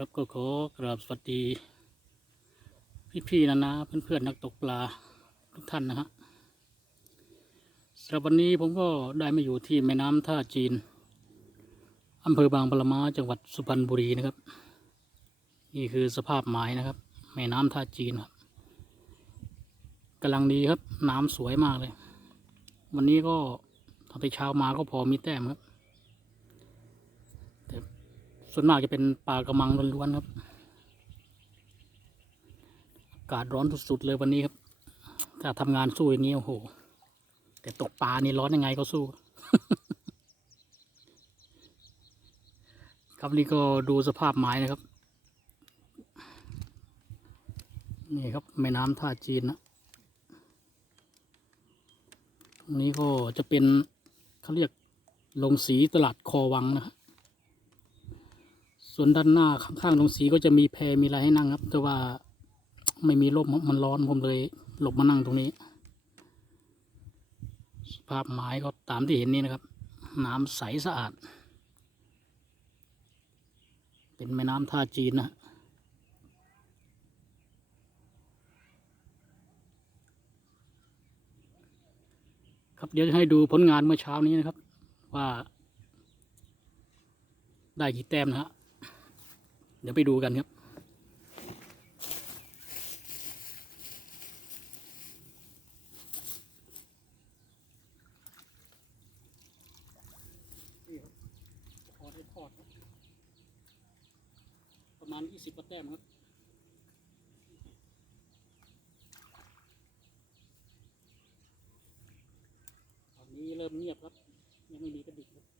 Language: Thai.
ครับก็ขอกราบสวัสดี พี่ๆนะนะเพื่อนๆนักตกปลาทุกท่านนะฮะสำหรับวันนี้ผมก็ได้มาอยู่ที่แม่น้ำท่าจีนอำเภอบางปละมาจังหวัดสุพรรณบุรีนะครับ นี่คือสภาพหมายนะครับ แม่น้ำท่าจีนครับกำลังดีครับ น้ำสวยมากเลย วันนี้ก็ทำไปเช้ามาก็พอมีแต้มครับ ส่วนมากจะเป็นปลากระมังล้วนๆครับ อากาศร้อนสุดๆเลยวันนี้ครับ ถ้าทำงานสู้อย่างนี้โอ้โห แต่ตกปลานี่ร้อนยังไงก็สู้ ครับนี่ก็ดูสภาพไม้นะครับ นี่ครับแม่น้ำท่าจีนนะตรงนี้ก็จะเป็นเขาเรียกลงสีตลาดคอวังนะครับ ส่วนด้านหน้าข้างๆตรงสีก็จะมีแพมีอะไรให้นั่งครับ แต่ว่าไม่มีร่มมันร้อนผมเลยหลบมานั่งตรงนี้ สภาพไม้ก็ตามที่เห็นนี่นะครับ น้ำใสสะอาด เป็นแม่น้ำท่าจีนนะฮะครับเดี๋ยวจะให้ดูผลงานเมื่อเช้านี้นะครับ ว่า ได้กี่แต้มนะฮะ เดี๋ยวไปดูกันครับนี่ครับพอได้ทอดประมาณยี่สิบกว่าแต้มครับตอนนี้เริ่มเงียบครับ ยังไม่มีกระดิกเลย